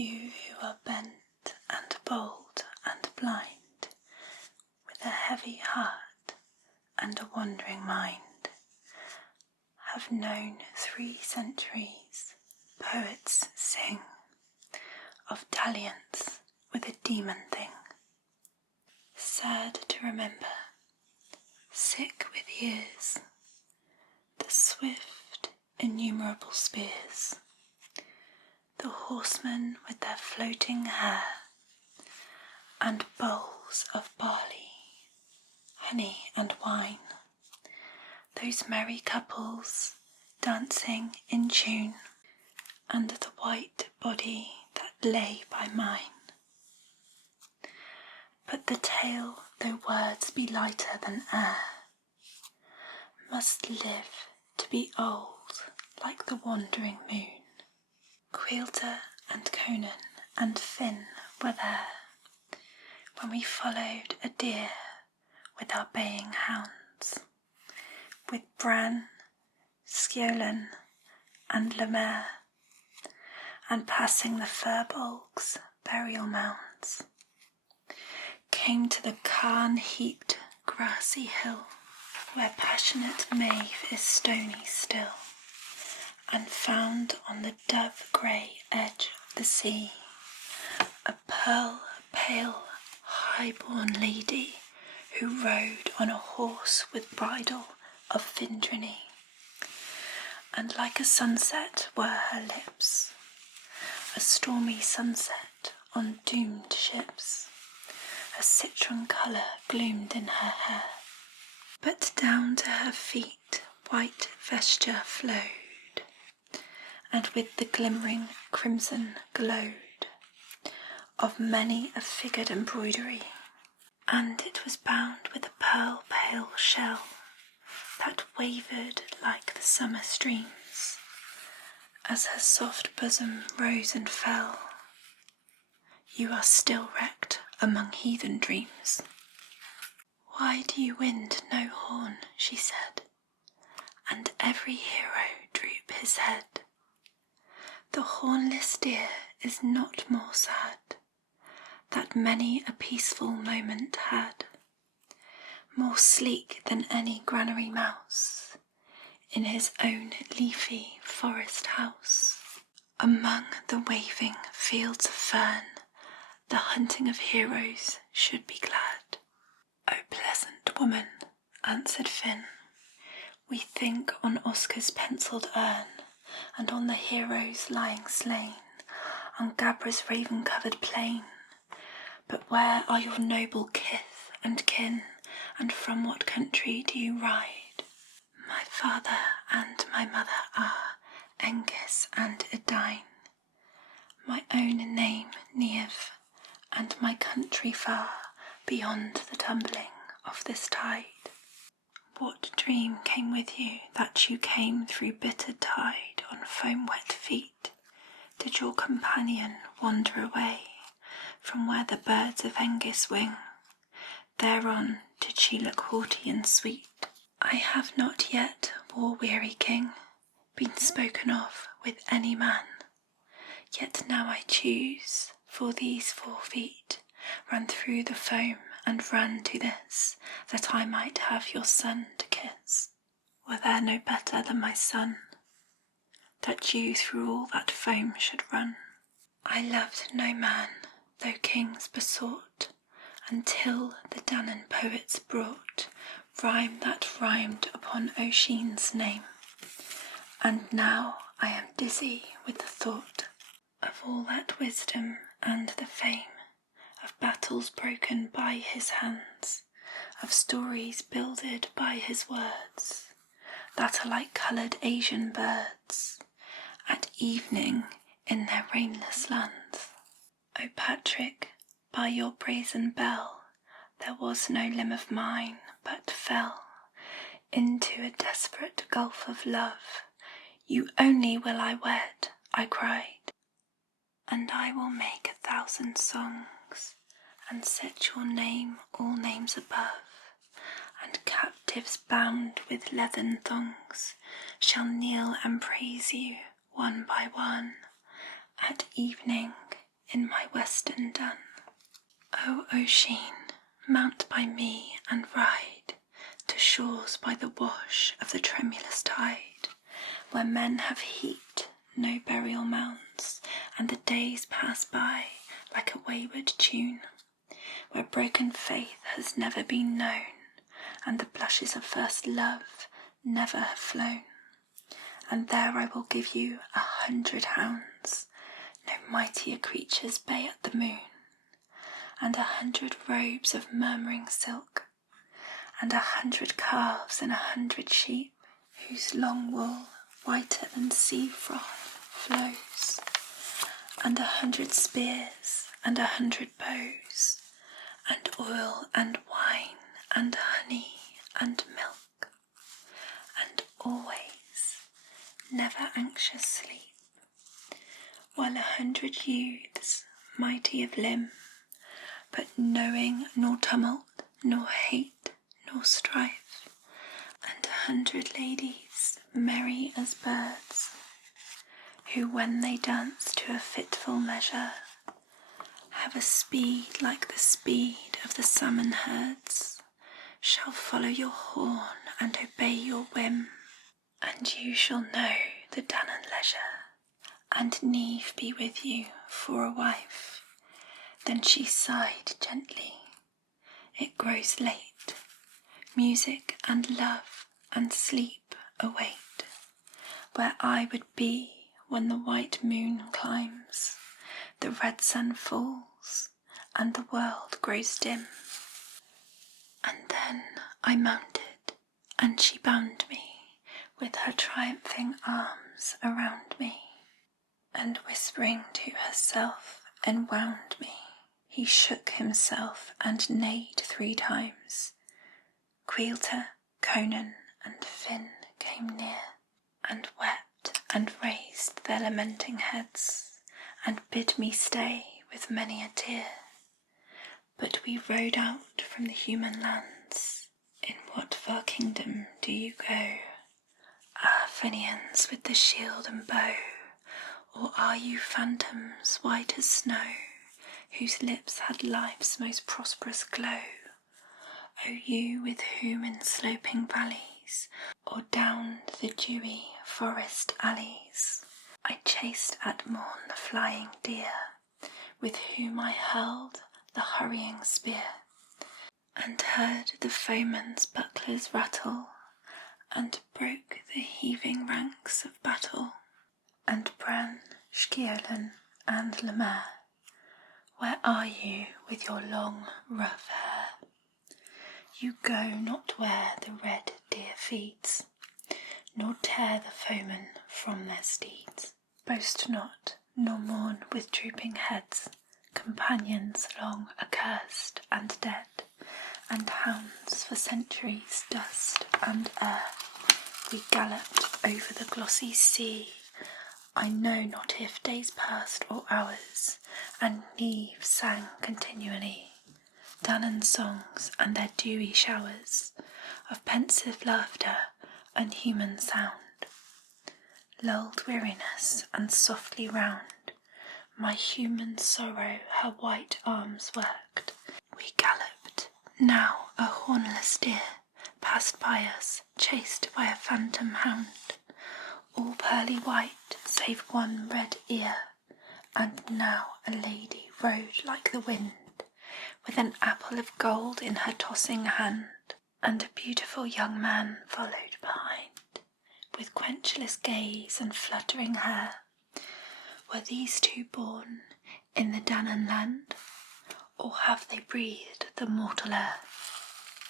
You who are bent and bold and blind, with a heavy heart and a wandering mind, have known 3 centuries poets sing of dalliance with a demon thing. Sad to remember, sick with years, the swift innumerable spears, the horsemen with their floating hair, and bowls of barley, honey and wine, those merry couples dancing in tune, and the white body that lay by mine. But the tale, though words be lighter than air, must live to be old like the wandering moon. Quilter and Conan and Finn were there when we followed a deer with our baying hounds, with Bran, Skeolan and Lemaire, and passing the fir-bolgs' burial mounds, came to the cairn-heaped grassy hill, where passionate Maeve is stony still, and found on the dove-grey edge of the sea a pearl-pale high-born lady who rode on a horse with bridle of Findrinny, and like a sunset were her lips, a stormy sunset on doomed ships. A citron colour gloomed in her hair, but down to her feet white vesture flowed, and with the glimmering crimson glowed of many a figured embroidery, and it was bound with a pearl-pale shell that wavered like the summer streams, as her soft bosom rose and fell. You are still wrecked among heathen dreams. Why do you wind no horn, she said, and every hero droop his head. The hornless deer is not more sad, that many a peaceful moment had, more sleek than any granary mouse, in his own leafy forest house. Among the waving fields of fern, the hunting of heroes should be glad. O pleasant woman, answered Finn, we think on Oscar's pencilled urn, and on the heroes lying slain, on Gabra's raven-covered plain. But where are your noble kith and kin, and from what country do you ride? My father and my mother are Engis and Edine, my own name Niamh, and my country far beyond the tumbling of this tide. What dream came with you that you came through bitter tide on foam-wet feet? Did your companion wander away from where the birds of Engis wing? Thereon did she look haughty and sweet? I have not yet, war-weary king, been spoken of with any man, yet now I choose, for these 4 feet ran through the foam and ran to this, that I might have your son to kiss. Were there no better than my son, that you through all that foam should run? I loved no man, though kings besought, until the Danann poets brought rhyme that rhymed upon Oisin's name, and now I am dizzy with the thought of all that wisdom and the fame, of battles broken by his hands, of stories builded by his words, that are like coloured Asian birds at evening in their rainless lands. O Patrick, by your brazen bell, there was no limb of mine but fell into a desperate gulf of love. You only will I wed, I cried, and I will make 1,000 songs, and set your name all names above, and captives bound with leathern thongs shall kneel and praise you one by one at evening in my western dun. O Oisin, mount by me and ride to shores by the wash of the tremulous tide, where men have heaped no burial mounds, and the days pass by like a wayward tune, where broken faith has never been known, and the blushes of first love never have flown. And there I will give you 100 hounds, no mightier creatures bay at the moon, and 100 robes of murmuring silk, and 100 calves and 100 sheep, whose long wool, whiter than sea froth, flows, and 100 spears, and 100 bows, and oil and wine, and honey and milk, and always never anxious sleep, while 100 youths, mighty of limb, but knowing nor tumult, nor hate, nor strife, and 100 ladies, merry as birds, who when they dance to a fitful measure, have a speed like the speed of the salmon herds, shall follow your horn and obey your whim, and you shall know the dun and leisure, and Neve be with you for a wife. Then she sighed gently, it grows late, music and love and sleep await, where I would be when the white moon climbs, the red sun falls, and the world grows dim. And then I mounted, and she bound me with her triumphing arms around me, and whispering to herself enwound me. He shook himself and neighed 3 times. Quilter, Conan, and Finn came near, and wept and raised their lamenting heads, and bid me stay with many a tear. But we rode out from the human lands. In what far kingdom do you go? Ah, Fenians with the shield and bow, or are you phantoms white as snow, whose lips had life's most prosperous glow? O you with whom in sloping valleys, or down the dewy forest alleys, I chased at morn the flying deer, with whom I hurled the hurrying spear, and heard the foeman's bucklers rattle, and broke the heaving ranks of battle. And Bran, Sciolin, and Lemaire, where are you with your long rough hair? You go not where the red deer feeds, nor tear the foemen from their steeds. Boast not, nor mourn with drooping heads, companions long accursed and dead, and hounds for centuries dust and earth. We galloped over the glossy sea, I know not if days passed or hours, and Neve sang continually Danann songs and their dewy showers of pensive laughter and human sound, lulled weariness and softly round my human sorrow her white arms worked. We galloped, now a hornless deer passed by us, chased by a phantom hound, all pearly white save one red ear, and now a lady rode like the wind, with an apple of gold in her tossing hand, and a beautiful young man followed behind, with quenchless gaze and fluttering hair. Were these 2 born in the Danann land, or have they breathed the mortal air?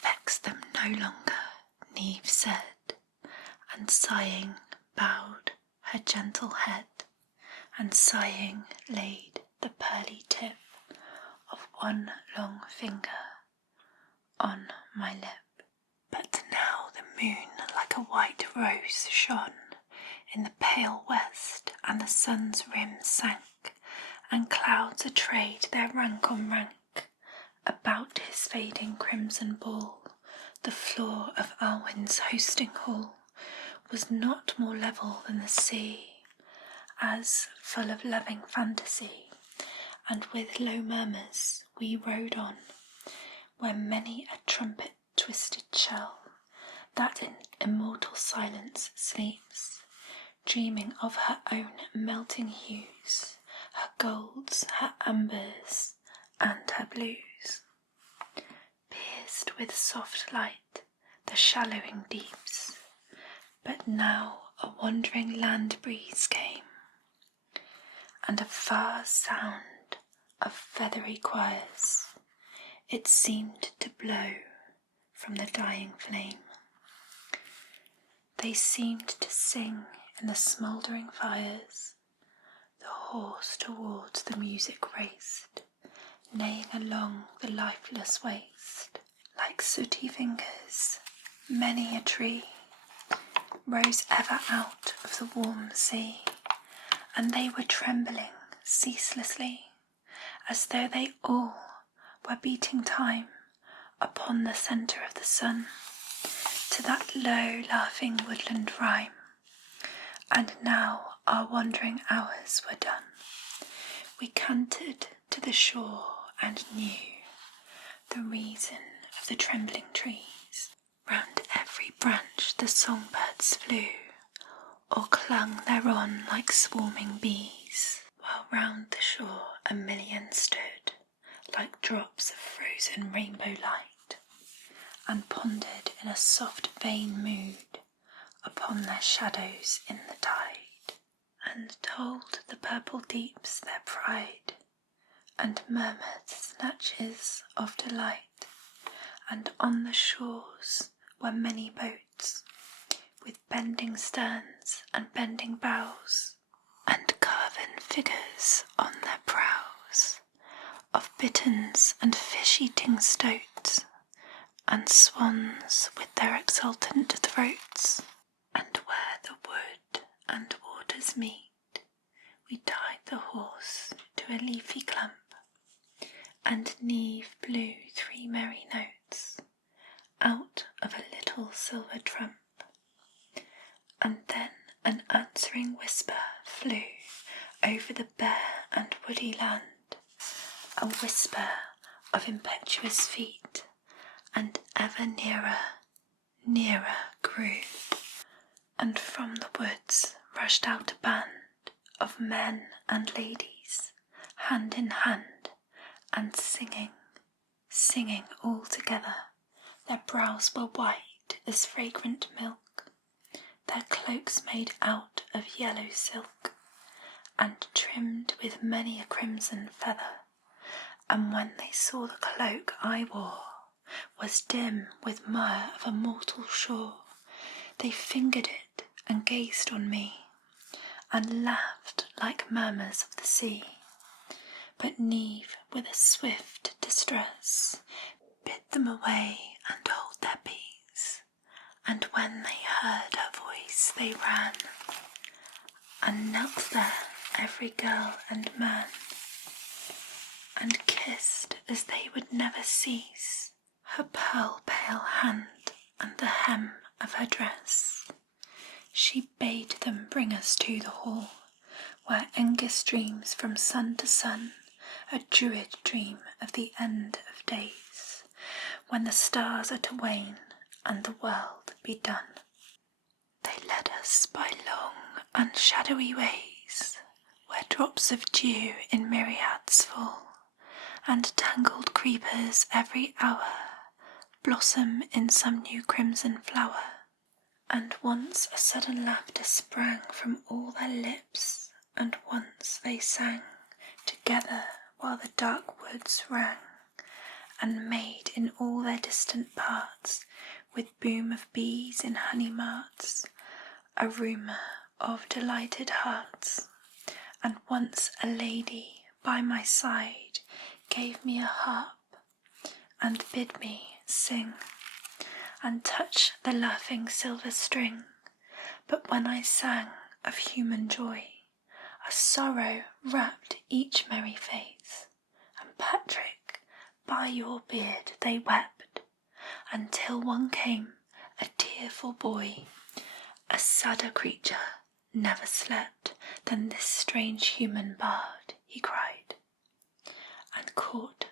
Vex them no longer, Neve said, and sighing bowed her gentle head, and sighing laid the pearly tip of one long finger on my lip. But now the moon like a white rose shone in the pale west, and the sun's rim sank, and clouds attrayed their rank on rank about his fading crimson ball. The floor of Alwyn's hosting hall was not more level than the sea, as full of loving fantasy and with low murmurs we rode on, where many a trumpet-twisted shell, that in immortal silence sleeps, dreaming of her own melting hues, her golds, her ambers, and her blues. Pierced with soft light the shallowing deeps, but now a wandering land breeze came, and a far sound of feathery choirs it seemed to blow from the dying flame. They seemed to sing in the smouldering fires. The horse towards the music raced, neighing along the lifeless waste. Like sooty fingers, many a tree rose ever out of the warm sea, and they were trembling ceaselessly, as though they all were beating time upon the centre of the sun, to that low laughing woodland rhyme. And now our wandering hours were done. We cantered to the shore and knew the reason of the trembling trees. Round every branch the songbirds flew, or clung thereon like swarming bees, while round the shore a million stood, like drops of frozen rainbow light, and pondered in a soft vain mood upon their shadows in the tide, and told the purple deeps their pride, and murmured snatches of delight. And on the shores were many boats, with bending sterns and bending bows, and carven figures on their prows, of bitterns and fish-eating stoats, and swans with their exultant throats. And where the wood and waters meet, we tied the horse to a leafy clump, and Neve blew 3 merry notes out of a little silver trump. And then an answering whisper flew over the bare and woody land, a whisper of impetuous feet, and ever nearer, nearer grew. And from the woods rushed out a band of men and ladies, hand in hand, and singing, singing all together. Their brows were white as fragrant milk, their cloaks made out of yellow silk, and trimmed with many a crimson feather. And when they saw the cloak I wore was dim with mire of a mortal shore, they fingered it and gazed on me, and laughed like murmurs of the sea. But Neve, with a swift distress, bid them away and hold their peace. And when they heard her voice they ran, and knelt there every girl and man, and kissed as they would never cease her pearl-pale hand and the hem of her dress. She bade them bring us to the hall, where Aengus streams from sun to sun, a druid dream of the end of days, when the stars are to wane and the world be done. They led us by long unshadowy ways, where drops of dew in myriads fall, and tangled creepers every hour blossom in some new crimson flower. And once a sudden laughter sprang from all their lips, and once they sang together while the dark woods rang, and made in all their distant parts, with boom of bees in honey marts, a rumour of delighted hearts. And once a lady by my side gave me a harp, and bid me sing, and touch the laughing silver string. But when I sang of human joy, a sorrow wrapped each merry face, and Patrick, by your beard they wept, until one came, a tearful boy. A sadder creature never slept than this strange human bard, he cried.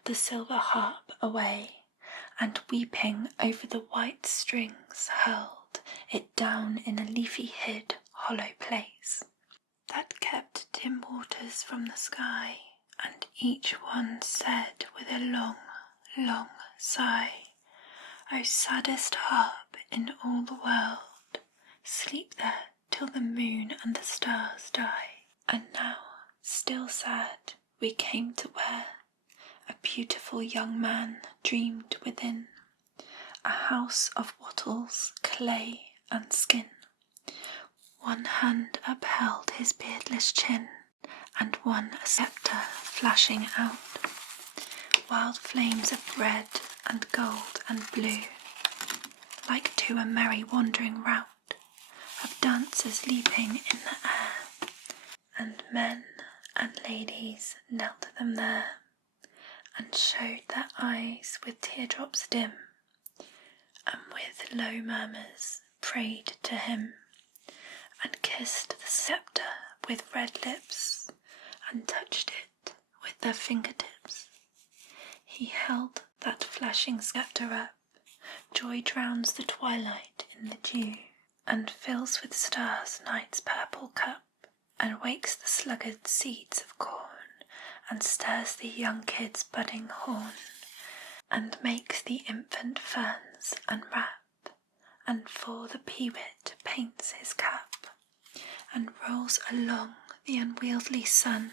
the silver harp away, and weeping over the white strings hurled it down in a leafy hid hollow place, that kept dim waters from the sky, and each one said with a long, long sigh, O saddest harp in all the world, sleep there till the moon and the stars die. And now, still sad, we came to where a beautiful young man dreamed within a house of wattles, clay and skin. One hand upheld his beardless chin, and one a sceptre flashing out, wild flames of red and gold and blue, like to a merry wandering rout of dancers leaping in the air, and men and ladies knelt them there, and showed their eyes with teardrops dim, and with low murmurs prayed to him, and kissed the sceptre with red lips, and touched it with their fingertips. He held that flashing sceptre up, joy drowns the twilight in the dew, and fills with stars night's purple cup, and wakes the sluggard seeds of corn, and stirs the young kid's budding horn, and makes the infant ferns unwrap, and for the peewit paints his cap, and rolls along the unwieldy sun,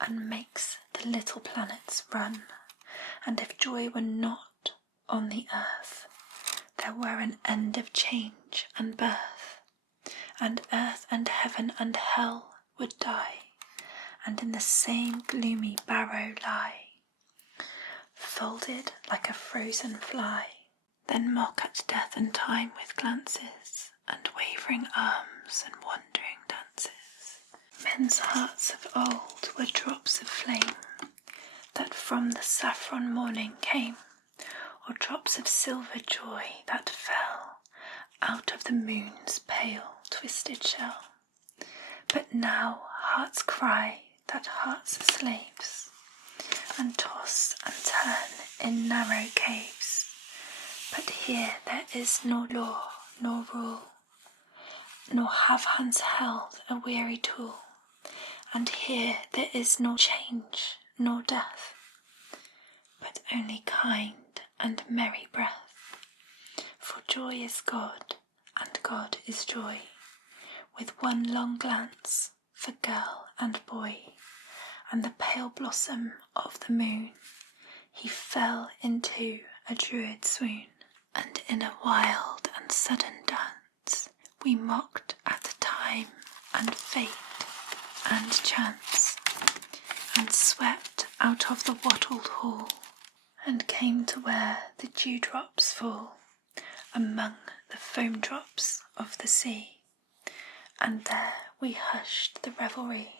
and makes the little planets run. And if joy were not on the earth, there were an end of change and birth, and earth and heaven and hell would die, and in the same gloomy barrow lie, folded like a frozen fly, then mock at death and time with glances, and wavering arms and wandering dances. Men's hearts of old were drops of flame that from the saffron morning came, or drops of silver joy that fell out of the moon's pale twisted shell. But now hearts cry that hearts are slaves, and toss and turn in narrow caves. But here there is nor law nor rule, nor have hands held a weary tool, and here there is nor change nor death, but only kind and merry breath. For joy is God, and God is joy, with one long glance for girl and boy, and the pale blossom of the moon, he fell into a druid swoon, and in a wild and sudden dance we mocked at time and fate and chance, and swept out of the wattled hall, and came to where the dewdrops fall among the foam drops of the sea, and there we hushed the revelry,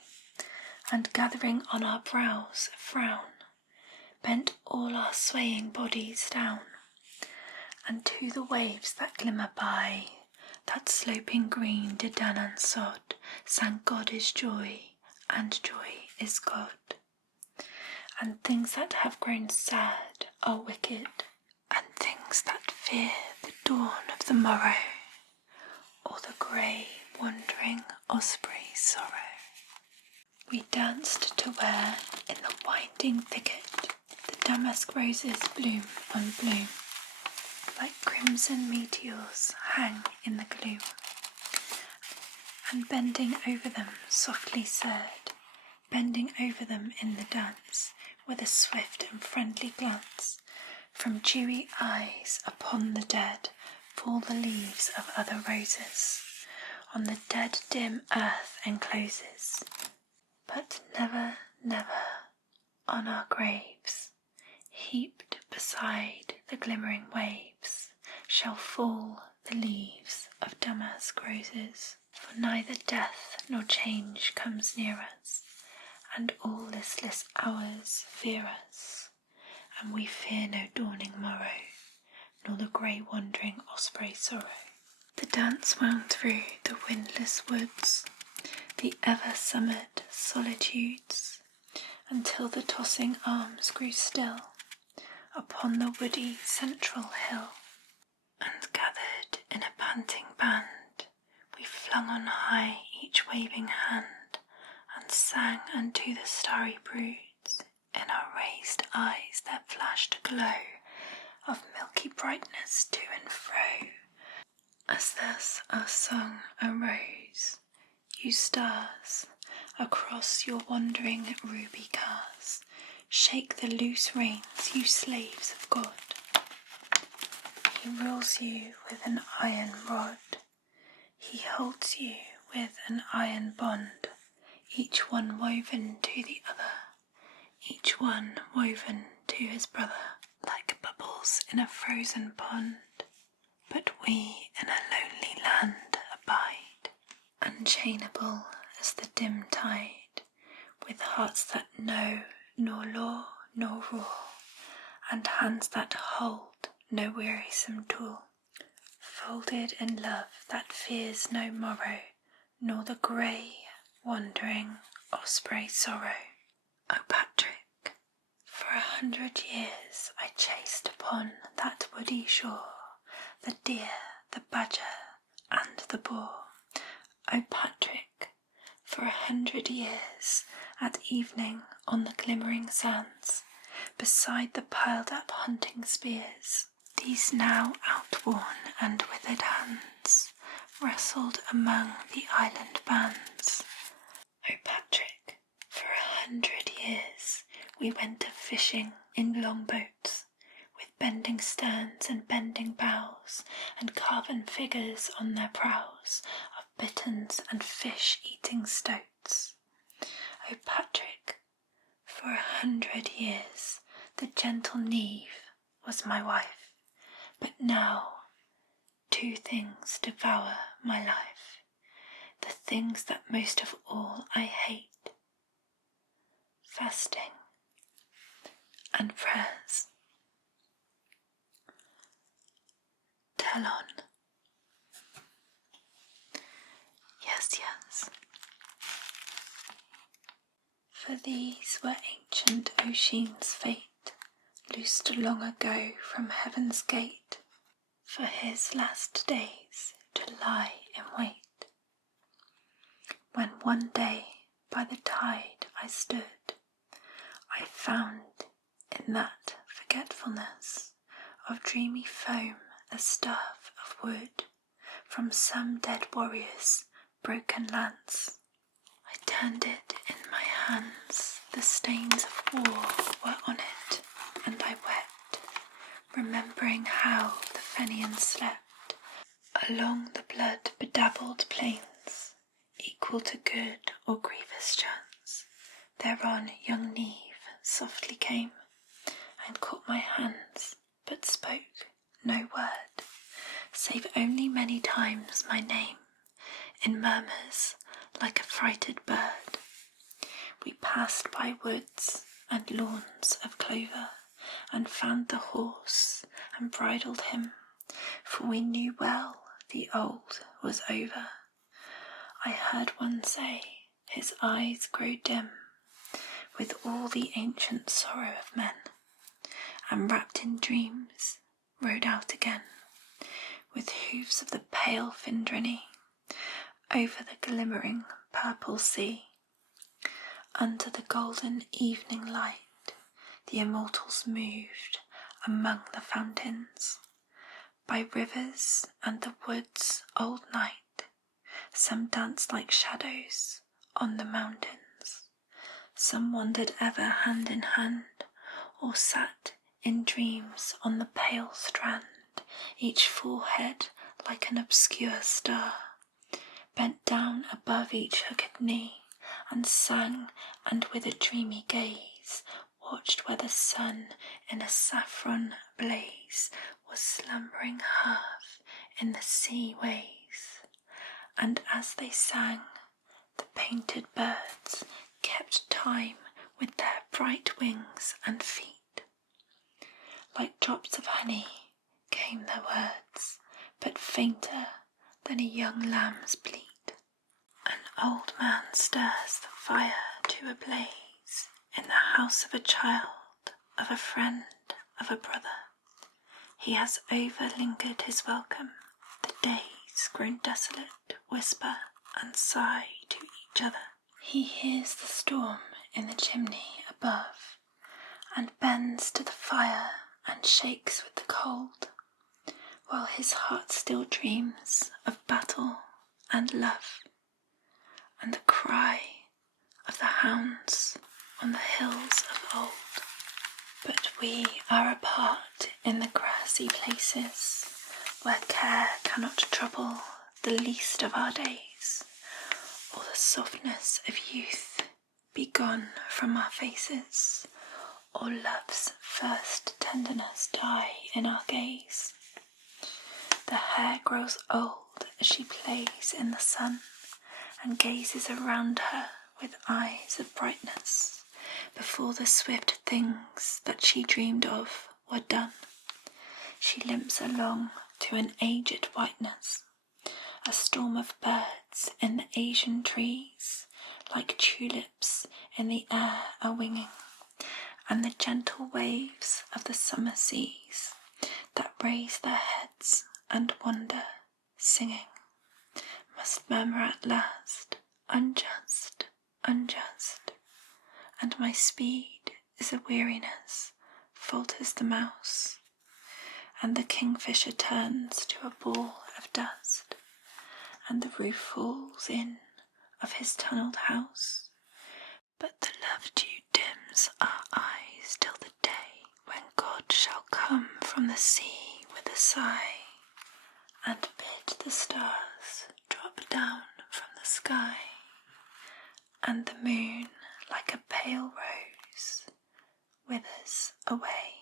and gathering on our brows a frown, bent all our swaying bodies down, and to the waves that glimmer by that sloping green Didanan sod sang God is joy, and joy is God. And things that have grown sad are wicked, and things that fear the dawn of the morrow, or the grey wandering osprey sorrow. We danced to where, in the winding thicket, the damask roses bloom on bloom, like crimson meteors hang in the gloom, and bending over them softly said, bending over them in the dance, with a swift and friendly glance, from dewy eyes upon the dead fall the leaves of other roses, on the dead dim earth encloses, but never, never on our graves, heaped beside the glimmering waves, shall fall the leaves of damask roses. For neither death nor change comes near us, and all listless hours fear us, and we fear no dawning morrow, nor the grey wandering osprey sorrow. The dance wound through the windless woods, the ever-summered solitudes, until the tossing arms grew still upon the woody central hill. And gathered in a panting band, we flung on high each waving hand, and sang unto the starry broods. In our raised eyes there flashed a glow of milky brightness to and fro. As thus our song arose, you stars, across your wandering ruby cars, shake the loose reins, you slaves of God. He rules you with an iron rod, he holds you with an iron bond, each one woven to the other, each one woven to his brother, like bubbles in a frozen pond. But we in a lonely land abide, unchainable as the dim tide, with hearts that know nor law nor rule, and hands that hold no wearisome tool, folded in love that fears no morrow, nor the grey, wandering osprey sorrow. O Patrick, for 100 years I chased upon that woody shore the deer, the badger, and the boar. O Patrick, for 100 years, at evening on the glimmering sands, beside the piled-up hunting spears, these now outworn and withered hands wrestled among the island bands. O Patrick, for 100 years we went a-fishing in longboats, with bending sterns and bending bows, and carven figures on their prows of bitterns and fish-eating stoats. O Patrick, for 100 years the gentle Neve was my wife, but now 2 things devour my life, the things that most of all I hate: fasting and prayers. Tell on. Yes. For these were ancient Oisin's fate, loosed long ago from heaven's gate, for his last days to lie in wait. When one day by the tide I stood, I found in that forgetfulness of dreamy foam a staff of wood from some dead warrior's broken lance. I turned it in my hands, the stains of war were on it, and I wept, remembering how the Fenians slept along the blood-bedabbled plains, equal to good or grievous chance. Thereon young Neve softly came, and caught my hands, but spoke no word, save only many times my name, in murmurs like a frighted bird. We passed by woods and lawns of clover, and found the horse and bridled him, for we knew well the old was over. I heard one say, his eyes grow dim with all the ancient sorrow of men, and wrapped in dreams rode out again, with hoofs of the pale Findrini, over the glimmering purple sea. Under the golden evening light the immortals moved among the fountains, by rivers and the woods old night. Some danced like shadows on the mountains, some wandered ever hand in hand, or sat in dreams on the pale strand, each forehead like an obscure star, bent down above each hooked knee, and sang, and with a dreamy gaze watched where the sun in a saffron blaze was slumbering half in the sea ways. And as they sang, the painted birds kept time with their bright wings and feet. Like drops of honey came the words, but fainter than a young lamb's bleat. An old man stirs the fire to a blaze in the house of a child, of a friend, of a brother. He has over-lingered his welcome. The days, grown desolate, whisper and sigh to each other. He hears the storm in the chimney above, and bends to the fire and shakes with the cold, while his heart still dreams of battle and love, and the cry of the hounds on the hills of old. But we are apart in the grassy places, where care cannot trouble the least of our days, or the softness of youth be gone from our faces, or love's first tenderness die in our gaze. The hair grows old as she plays in the sun, and gazes around her with eyes of brightness, before the swift things that she dreamed of were done. She limps along to an aged whiteness. A storm of birds in the Asian trees, like tulips in the air, are winging, and the gentle waves of the summer seas that raise their heads and wander, singing, must murmur at last, unjust, unjust, and my speed is a weariness, falters the mouse, and the kingfisher turns to a ball of dust, and the roof falls in of his tunnelled house. But the love dew dims our eyes till the day when God shall come from the sea with a sigh, and bid the stars drop down from the sky, and the moon, like a pale rose, withers away.